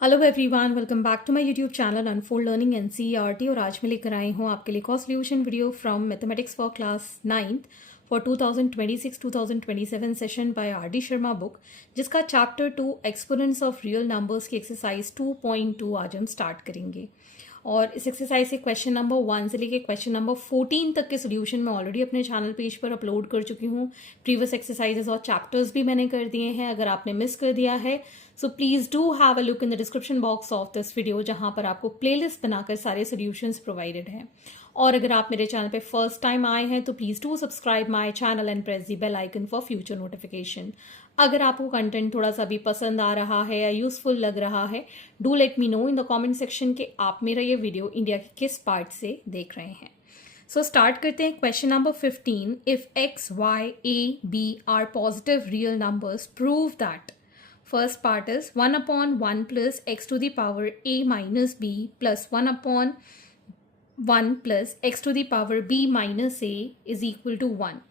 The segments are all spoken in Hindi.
Hello everyone, welcome back to my YouTube channel unfold learning NCERT. और आज मैं लेकर आई हूँ आपके लिए solution video from mathematics for class 9th for 2026-2027 session by R D Sharma book, जिसका chapter 2 exponents of real numbers की एक्सरसाइज 2.2 आज हम स्टार्ट करेंगे। और इस एक्सरसाइज से क्वेश्चन नंबर 1 से लेके क्वेश्चन नंबर 14 तक के सोल्यूशन मैं ऑलरेडी अपने चैनल पेज पर अपलोड कर चुकी हूँ। प्रीवियस एक्सरसाइजेस और चैप्टर्स भी मैंने कर दिए हैं। अगर आपने मिस कर दिया है so please do have a look in the description box of this video, जहाँ पर आपको प्लेलिस्ट बनाकर सारे सोल्यूशंस प्रोवाइडेड हैं। और अगर आप मेरे चैनल पे फर्स्ट टाइम आए हैं तो please do subscribe my channel and press the bell icon for future notification. अगर आपको कंटेंट थोड़ा सा भी पसंद आ रहा है या यूजफुल लग रहा है, do let me know in the comment section कि आप मेरा ये वीडियो इंडिया के किस पार्ट से देख रहे हैं। सो स्टार्ट करते हैं question number 15। If X Y A B are positive real numbers, prove that. First part is 1 upon 1 plus x to the power a minus b plus 1 upon 1 plus x to the power b minus a is equal to 1।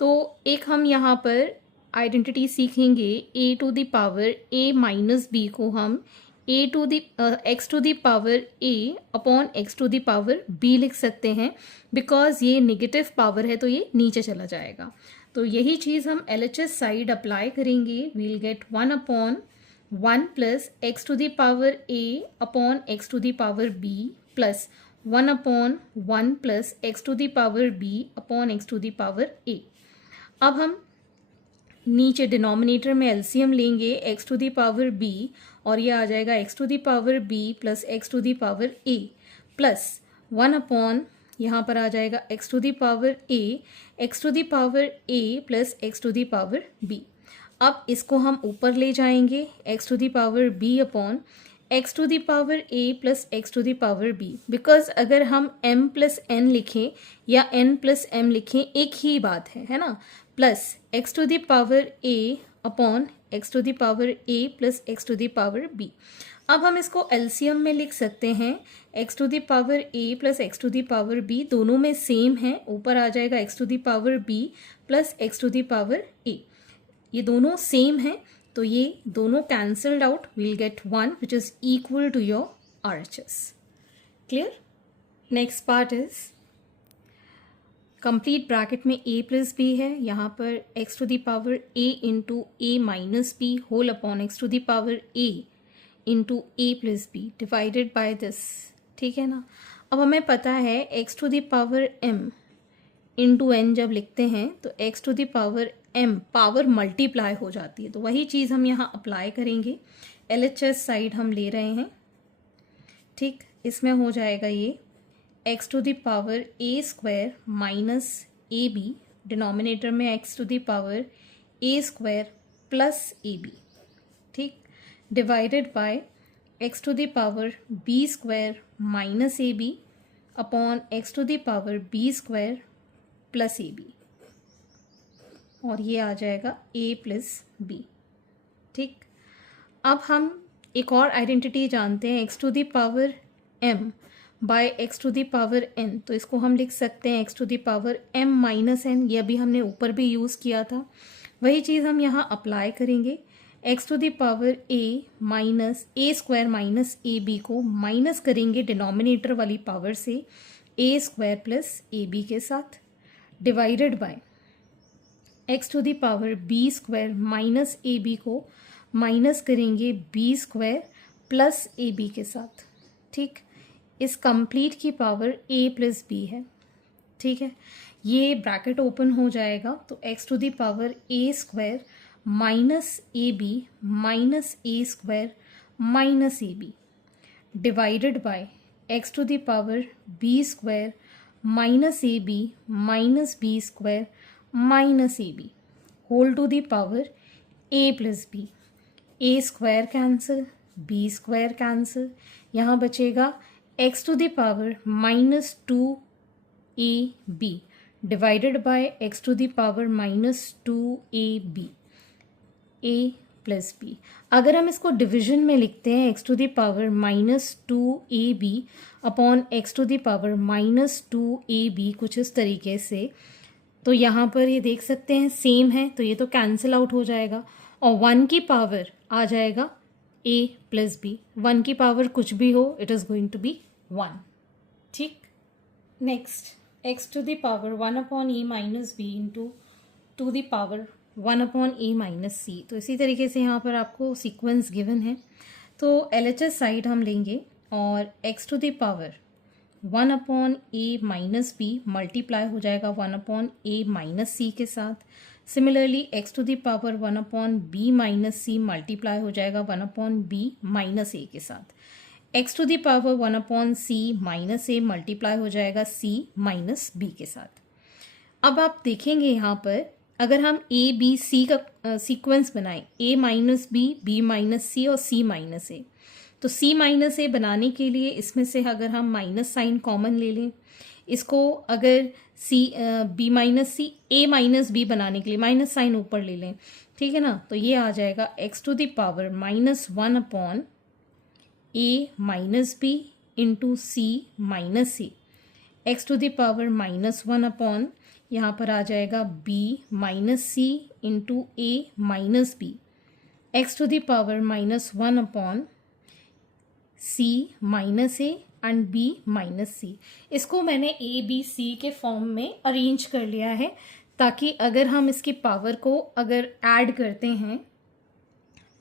तो एक हम यहाँ पर आइडेंटिटी सीखेंगे a to the power a minus b को हम a to the x to the power a upon x to the power b लिख सकते हैं, बिकॉज ये नेगेटिव पावर है तो ये नीचे चला जाएगा। तो यही चीज़ हम LHS साइड अप्लाई करेंगे। We'll get 1 upon 1 plus X to the power a upon x to the power b plus 1 upon 1 plus X to the power b upon x to the power a। अब हम नीचे डिनोमिनेटर में एलसीएम लेंगे X to the power b, और ये आ जाएगा X to the power b plus X to the power a plus 1 upon, यहाँ पर आ जाएगा X to the power a, X to the power a plus X to the power b। अब इसको हम ऊपर ले जाएंगे X to the power b upon x to the power a plus X to the power b, because अगर हम m प्लस n लिखें या n प्लस m लिखें एक ही बात है ना। Plus X to the power a upon x to the power a plus X to the power b। अब हम इसको एलसीएम में लिख सकते हैं x to the power a plus X to the power b, दोनों में सेम है। ऊपर आ जाएगा X to the power b plus X to the power a, ये दोनों सेम है तो ये दोनों cancelled out. We'll get 1 which is equal to your RHS। Clear. Next part is complete bracket में a प्लस b है, यहाँ पर X to the power a into a minus b whole upon x to the power a into a plus B divided by this. ठीक है ना। अब हमें पता है x to the power m into n जब लिखते हैं तो x to the power m power multiply हो जाती है, तो वही चीज़ हम यहाँ अप्लाई करेंगे। LHS साइड हम ले रहे हैं। ठीक, इसमें हो जाएगा ये x to the power a square minus A B, denominator में x to the power a square plus A B, ठीक, divided by X to the power B square minus A B upon x to the power B square plus A B, और ये आ जाएगा a प्लस बी। ठीक, अब हम एक और आइडेंटिटी जानते हैं x to the power m by X to the power n, तो इसको हम लिख सकते हैं x to the power m minus n। ये अभी हमने ऊपर भी यूज़ किया था, वही चीज़ हम यहाँ अप्लाई करेंगे। X to the power a minus A square minus A B को माइनस करेंगे डिनोमिनेटर वाली पावर से a square plus A B के साथ, divided by X to the power b square minus A B को माइनस करेंगे b square plus A B के साथ। ठीक, इस कंप्लीट की पावर a प्लस b है। ठीक है, ये ब्रैकेट ओपन हो जाएगा तो X to the power a square minus A B minus A square minus A B divided by X to the power B square minus A B minus B square minus A B whole to the power A plus B. A square cancel, B square cancel, यहाँ बचेगा X to the power minus 2ab divided by X to the power minus 2ab a plus B. अगर हम इसको डिवीजन में लिखते हैं x to the power minus 2ab upon x to the power minus 2ab कुछ इस तरीके से, तो यहाँ पर ये देख सकते हैं सेम है तो ये तो कैंसिल आउट हो जाएगा, और 1 की पावर आ जाएगा a प्लस बी, 1 की पावर कुछ भी हो it is going to be 1. ठीक. Next, x to the power 1 upon A minus B into to the power 1 upon A minus C. तो इसी तरीके से यहाँ पर आपको सीक्वेंस गिवन है. तो LHS साइड हम लेंगे और x to the power 1 upon A minus b multiply हो जाएगा 1 अपॉन ए माइनस सी के साथ. Similarly x to the power 1 upon b minus c multiply हो जाएगा 1 अपॉन बी माइनस ए के साथ. x to the power 1 upon c minus a multiply हो जाएगा c माइनस बी के साथ. अब आप देखेंगे यहाँ पर अगर हम a b c का सीक्वेंस बनाएं, a माइनस b माइनस सी और c माइनस ए, तो c माइनस ए बनाने के लिए इसमें से अगर हम माइनस साइन कॉमन ले लें, इसको अगर b minus c a minus b बनाने के लिए माइनस साइन ऊपर ले लें, ठीक है ना, तो ये आ जाएगा x to the power minus 1 upon a minus B into C minus C. X to the power minus 1 upon यहाँ पर आ जाएगा b minus C into A minus B. X to the power minus 1 upon c minus A and b minus C. इसको मैंने a b c के फॉर्म में अरेंज कर लिया है ताकि अगर हम इसकी पावर को अगर ऐड करते हैं,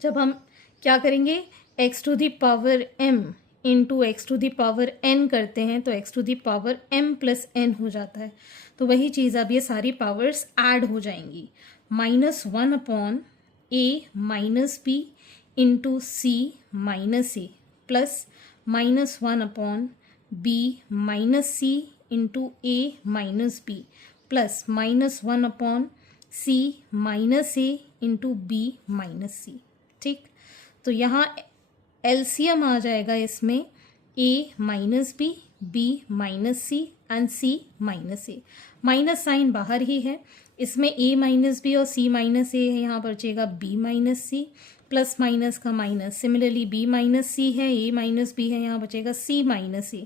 जब हम क्या करेंगे x to the power m into x to the power n करते हैं तो x to the power m plus n हो जाता है. तो वही चीज़ अब ये सारी पावर्स ऐड हो जाएंगी. Minus 1 upon a minus B into C minus A plus minus 1 upon b minus C into A minus B plus minus 1 upon c minus A into B minus C. ठीक, तो यहाँ एलसीएम आ जाएगा इसमें a minus B minus C and c minus A. Minus sign बाहर ही है, इसमें a माइनस बी और c माइनस ए है, यहाँ बचेगा b minus C plus minus का minus. Similarly b minus C है, a माइनस बी है, यहाँ बचेगा c minus A.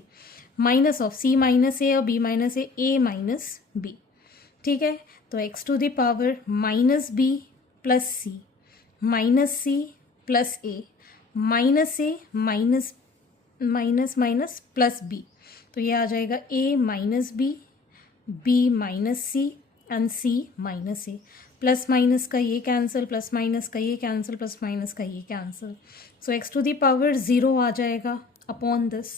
Minus of c minus A और b minus A, a minus B. ठीक है, तो x to the power minus B plus C minus C plus A minus A minus minus minus plus B. तो ये आ जाएगा a minus B minus C and c minus A. Plus minus का ये कैंसिल, प्लस माइनस का ये कैंसिल, प्लस माइनस का ये cancel. So x to the power 0 आ जाएगा अपॉन दिस.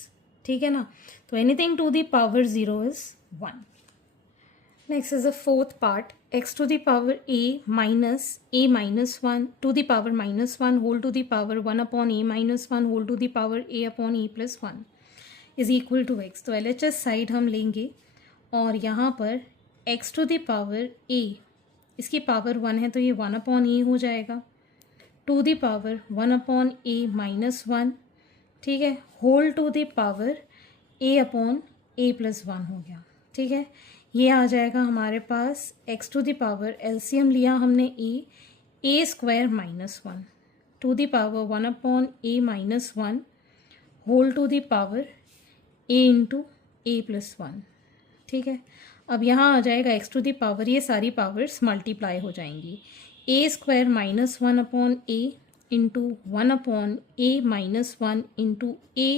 ठीक है ना, तो anything to the power 0 is 1. Next is the fourth part. x to the power a minus 1 to the power minus 1 whole to the power 1 upon a minus 1 whole to the power a upon a plus 1 is equal to x. तो LHS साइड हम लेंगे और यहाँ पर x to the power a, इसकी पावर 1 है तो ये 1 अपॉन a हो जाएगा, to the power 1 upon a minus 1, ठीक है, whole to the power a upon a plus 1 हो गया. ठीक है, ये आ जाएगा हमारे पास x to the power LCM लिया हमने a square minus 1 to the power 1 upon a minus 1 whole to the power a into a plus 1. ठीक है, अब यहाँ आ जाएगा x टू द पावर, ये सारी पावर्स मल्टीप्लाई हो जाएंगी. a square minus 1 upon a into 1 upon a minus 1 into a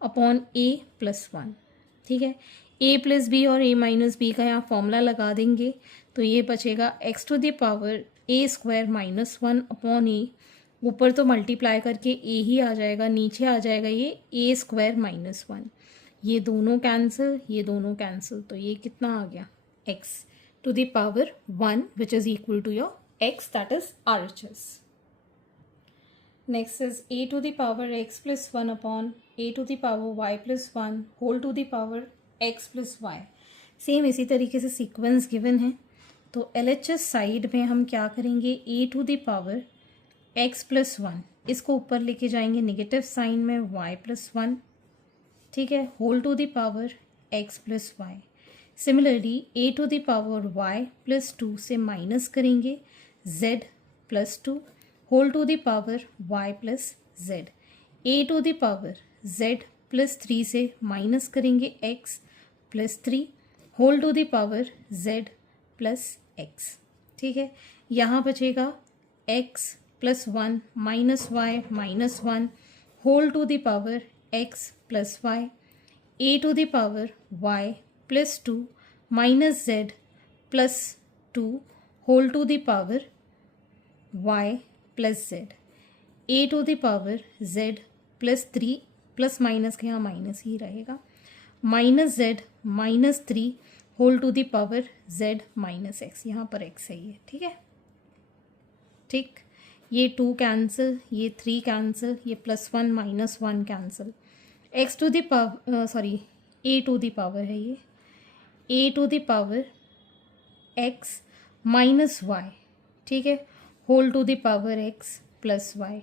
upon a plus 1. ठीक है, a प्लस बी और a माइनस बी का यहाँ फॉर्मूला लगा देंगे तो ये बचेगा x to the power a square minus 1 upon a, ऊपर तो मल्टीप्लाई करके a ही आ जाएगा, नीचे आ जाएगा ये a स्क्वायर माइनस 1. ये दोनों कैंसिल, ये दोनों कैंसिल, तो ये कितना आ गया x to the power 1 which is equal to your x, that is RHS. Next is a to the power x plus 1 upon a to the power y plus 1 whole to the power x plus y. Same इसी तरीके से सीक्वेंस गिवन है. तो LHS साइड में हम क्या करेंगे, a to the power x plus 1, इसको ऊपर लेके जाएंगे नेगेटिव साइन में y प्लस 1. ठीक है, whole to the power x plus y. Similarly a to the power y plus 2 से माइनस करेंगे z plus 2 whole to the power y plus z. a to the power z plus 3 से माइनस करेंगे x plus 3 whole to the power z plus x. ठीक है, यहाँ बचेगा x plus 1 minus y minus 1 whole to the power x plus y, a to the power y plus 2 minus z plus 2 whole to the power y plus z, a to the power z plus 3, plus minus के यहाँ माइनस ही रहेगा, minus z minus 3 whole to the power z minus x, यहाँ पर x सही है, ठीक है। ठीक, ये 2 कैंसिल, ये 3 कैंसिल, ये plus 1 minus 1 cancel, x to the power sorry a to the power है ये, a to the power x minus y, ठीक है, whole to the power x plus y,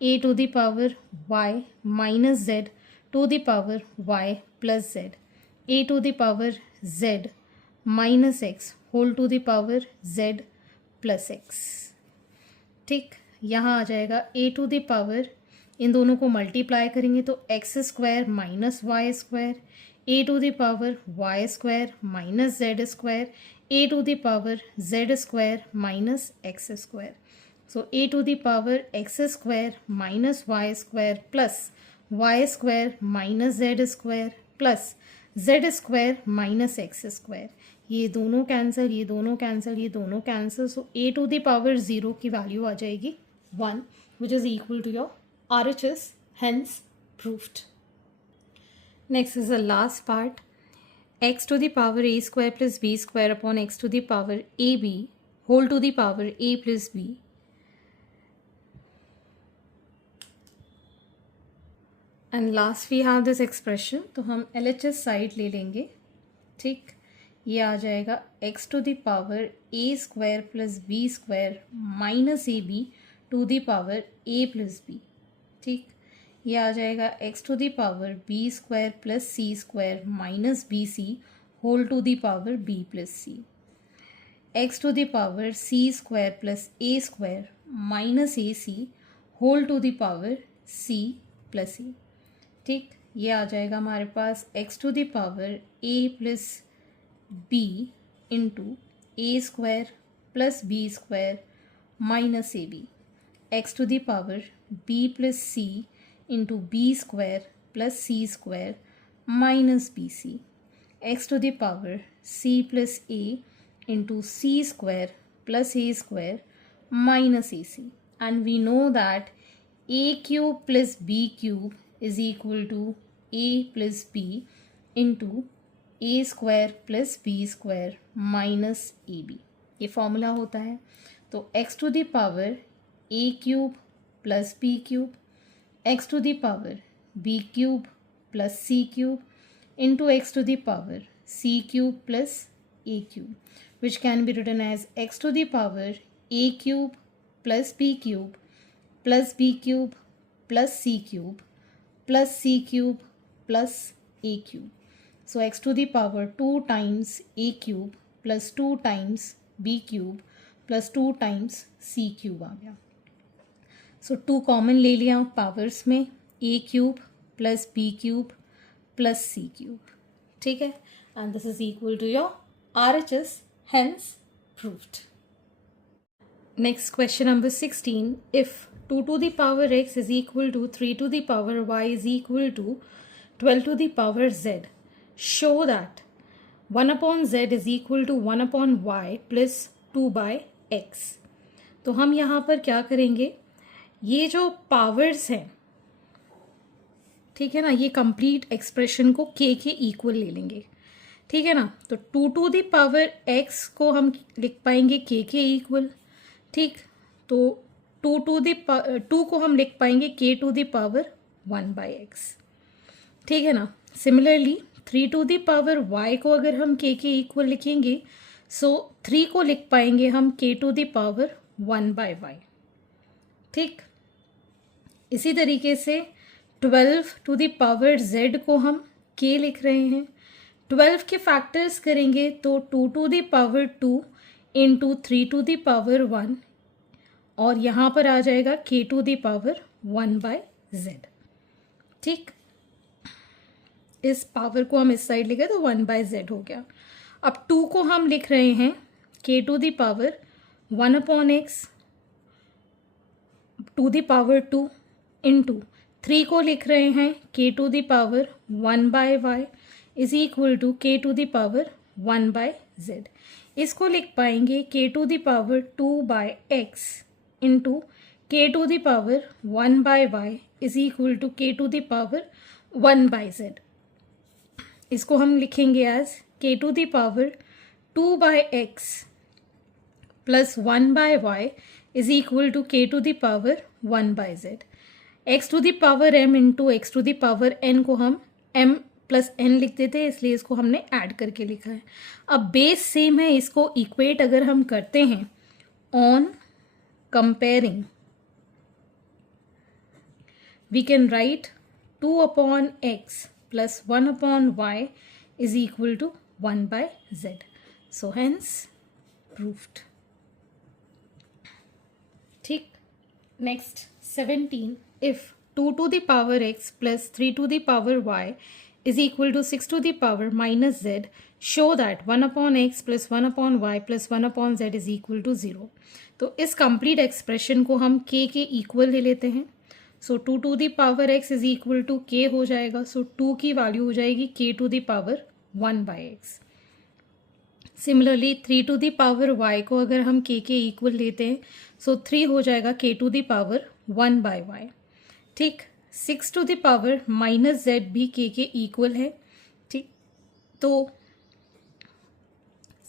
a to the power y minus z to the power y plus z, a to the power z minus x whole to the power z plus x। ठीक, यहाँ आ जाएगा a टू द पावर, इन दोनों को मल्टीप्लाई करेंगे तो x square minus y square, a to the power y square minus z square, a to the power z square minus x square. So a to the power x square minus y square plus y square minus z square plus z square minus x square, ये दोनों कैंसिल, ये दोनों कैंसिल, ये दोनों cancel. So a to the power 0 की वैल्यू आ जाएगी 1, which is equal to your RHS, hence proved. Next is the last part, x to the power a square plus b square upon x to the power ab whole to the power a plus b. And last we have this expression, तो हम LHS साइड ले लेंगे। ठीक, ये आ जाएगा x to the power a square plus b square minus ab to the power a plus b। ठीक, ये आ जाएगा x to the power B square plus C square minus B C whole to the power B plus C, x to the power C square plus A square minus A C whole to the power C plus C. ठीक, ये आ जाएगा हमारे पास x to the power a plus B into A square plus B square minus A B, X to the power b plus C into b square plus C square minus B c, x to the power c plus a into c square plus A square minus A c, and we know that a cube plus b cube is equal to a plus b into A square plus B square minus A b, ये फॉर्मूला होता है। तो x to the power a cube plus B cube, x to the power b cube plus C cube into x to the power C cube plus A cube, which can be written as X to the power A cube plus B cube plus B cube plus C cube plus C cube plus A cube. So X to the power 2 times A cube plus 2 times B cube plus 2 times C cube आ गया। सो 2 कॉमन ले लिया पावर्स में, A cube plus B cube plus C cube, ठीक है, and this is equal to your RHS, hence proved. Next question number 16, if 2 to the power x is equal to 3 to the power y is equal to 12 to the power z, show that 1 upon z is equal to 1 upon y plus 2 by x। तो हम यहाँ पर क्या करेंगे, ये जो पावर्स हैं, ठीक है ना, ये कंप्लीट एक्सप्रेशन को k के इक्वल ले लेंगे, ठीक है ना। तो 2 टू द पावर x को हम लिख पाएंगे k के इक्वल, ठीक, तो 2 को हम लिख पाएंगे k to the power 1 by x, ठीक है ना। Similarly 3 to the power y को अगर हम k के इक्वल लिखेंगे, सो 3 को लिख पाएंगे हम k to the power 1 by y, ठीक। इसी तरीके से 12 टू द पावर z को हम k लिख रहे हैं, 12 के फैक्टर्स करेंगे तो 2 to the power 2 into 3 to the power 1, और यहाँ पर आ जाएगा k to the power 1 by z, ठीक। इस पावर को हम इस साइड लिखे तो 1 बाई z हो गया। अब 2 को हम लिख रहे हैं k to the power 1 upon x to the power 2 into 3 को लिख रहे हैं k to the power 1 by y is equal to k to the power 1 by z। इसको लिख पाएंगे k to the power 2 by x into k to the power 1 by y is equal to k to the power 1 by z। इसको हम लिखेंगे as k to the power 2 by x plus 1 by y is equal to k to the power 1 by z। x to the power m into x to the power n को हम m प्लस n लिख देते हैं, इसलिए इसको हमने ऐड करके लिखा है। अब बेस सेम है, इसको इक्वेट अगर हम करते हैं on comparing we can write 2 upon x plus 1 upon y is equal to 1 by z. So hence proved. ठीक। Next 17. If 2 to the power x plus 3 to the power y is equal to 6 to the power minus z, show that 1 upon x plus 1 upon y plus 1 upon z is equal to 0. तो इस complete expression को हम k के equal ले लेते हैं। So 2 to the power x is equal to k हो जाएगा। सो 2 की वैल्यू हो जाएगी k to the power 1 by x। Similarly 3 to the power y को अगर हम k के इक्वल लेते हैं सो 3 हो जाएगा k to the power 1 by y। ठीक। 6 to the power minus z भी k के इक्वल है। ठीक। तो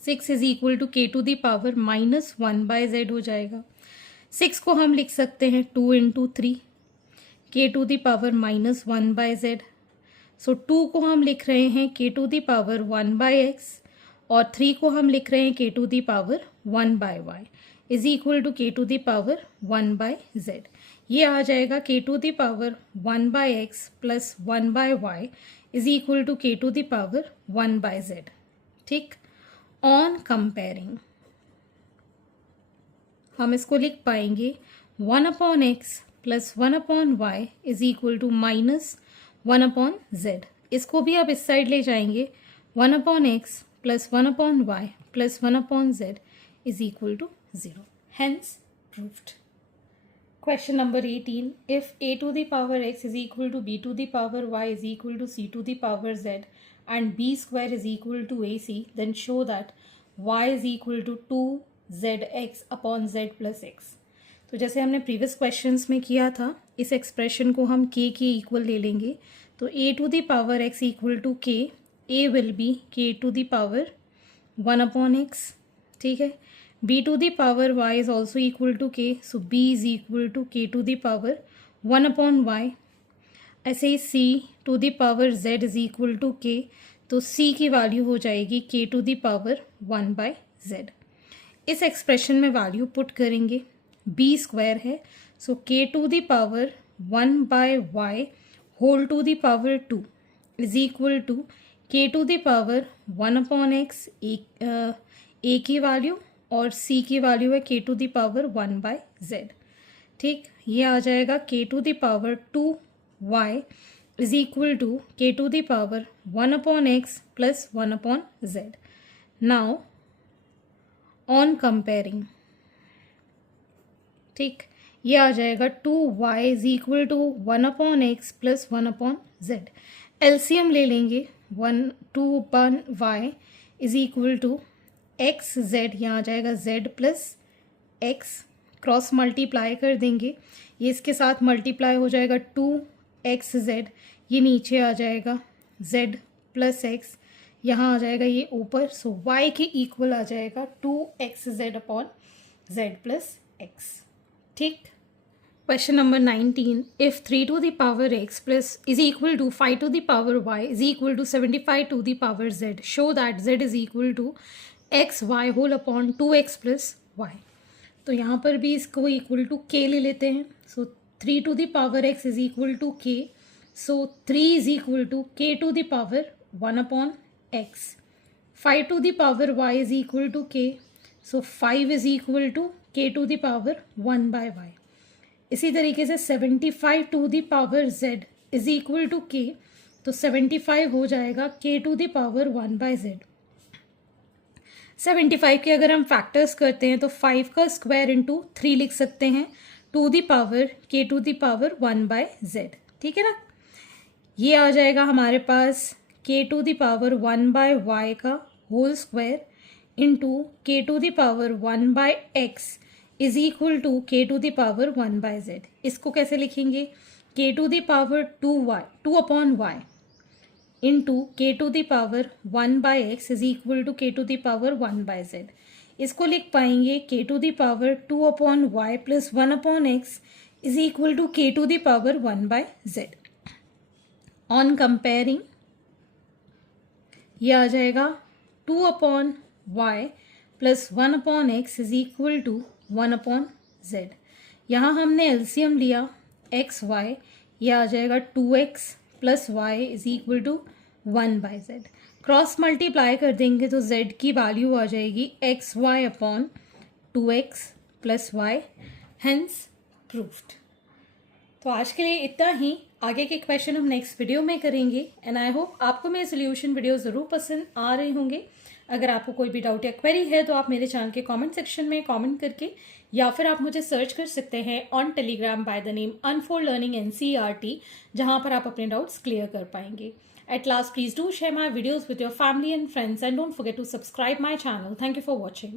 6 is equal to k to the power minus 1 by z हो जाएगा। 6 को हम लिख सकते हैं 2 into 3 k to the power minus 1 by z। So 2 को हम लिख रहे हैं k to the power 1 by x और 3 को हम लिख रहे हैं k to the power 1 by y is equal to k to the power 1 by z। ये आ जाएगा k to the power 1 by x plus 1 by y is equal to k to the power 1 by z। ठीक। ऑन कंपेयरिंग हम इसको लिख पाएंगे 1 upon x plus 1 upon y is equal to minus 1 upon z। इसको भी आप इस साइड ले जाएंगे 1 upon x plus 1 upon y plus 1 upon z is equal to 0। Hence proved. Question number 18. If a to the power x is equal to b to the power y is equal to c to the power z and b square is equal to ac, then show that y is equal to 2zx upon z plus x। तो जैसे हमने प्रीवियस क्वेश्चंस में किया था, इस एक्सप्रेशन को हम k के इक्वल ले लेंगे। तो a to the power x equal to k, a will be k to the power 1 upon x। ठीक है। b to the power y is also equal to k, so b is equal to k to the power 1 upon y। ऐसे ही c to the power z is equal to k, तो c की वैल्यू हो जाएगी k to the power 1 by z। इस एक्सप्रेशन में वैल्यू पुट करेंगे, b स्क्वायर है, so k to the power 1 by y whole to the power 2 is equal to k to the power 1 upon x, a की वैल्यू और c की वैल्यू है k to the power 1 by z। ठीक। ये आ जाएगा k to the power 2y is equal to k to the power 1 upon x plus 1 upon z। Now on comparing, ठीक, ये आ जाएगा 2y is equal to 1 upon x plus 1 upon z. LCM ले लेंगे, 2 upon y is equal to x z, यहाँ आ जाएगा z plus x, cross multiply कर देंगे, ये इसके साथ मल्टीप्लाई हो जाएगा 2xz, ये नीचे आ जाएगा z प्लस एक्स, यहाँ आ जाएगा ये ऊपर, सो y के इक्वल आ जाएगा 2xz upon z plus X. ठीक। Question number 19, if 3 to the power x plus is equal to 5 to the power y is equal to 75 to the power z, show that z is equal to X Y whole upon 2x plus Y. तो यहाँ पर भी इसको इक्वल टू k ले लेते हैं, so 3 to the power x is equal to k, so 3 is equal to k to the power 1 upon x। 5 to the power y is equal to k, so 5 is equal to k to the power 1 by y। इसी तरीके से 75 to the power z is equal to k, तो 75 हो जाएगा k to the power 1 by z। 75 के अगर हम फैक्टर्स करते हैं तो 5 का स्क्वायर इंटू 3 लिख सकते हैं, to the power k to the power 1/z, ठीक है ना। ये आ जाएगा हमारे पास k to the power 1/y का whole square into k to the power 1/x is equal to k to the power 1/z। इसको कैसे लिखेंगे, k to the power 2/y into k to the power 1/x is equal to k to the power 1/z। इसको लिख पाएंगे k to the power 2/y plus 1/x is equal to k to the power 1/z। On comparing ये आ जाएगा 2/y plus 1/x is equal to 1/z। यहाँ हमने एलसीएम लिया एक्स वाई, यह आ जाएगा 2x plus y is equal to 1/z। Cross multiply कर देंगे तो z की वैल्यू आ जाएगी xy upon 2x plus y, hence proved. तो आज के लिए इतना ही, आगे के क्वेश्चन हम नेक्स्ट वीडियो में करेंगे। एंड आई होप आपको मेरे सोल्यूशन वीडियो ज़रूर पसंद आ रहे होंगे। अगर आपको कोई भी डाउट या क्वेरी है तो आप मेरे चैनल के कमेंट सेक्शन में कमेंट करके, या फिर आप मुझे सर्च कर सकते हैं on Telegram by the name unfold learning NCERT, जहां पर आप अपने डाउट्स क्लियर कर पाएंगे। At last, please do share my videos with your family and friends, and don't forget to subscribe my channel. Thank you for watching.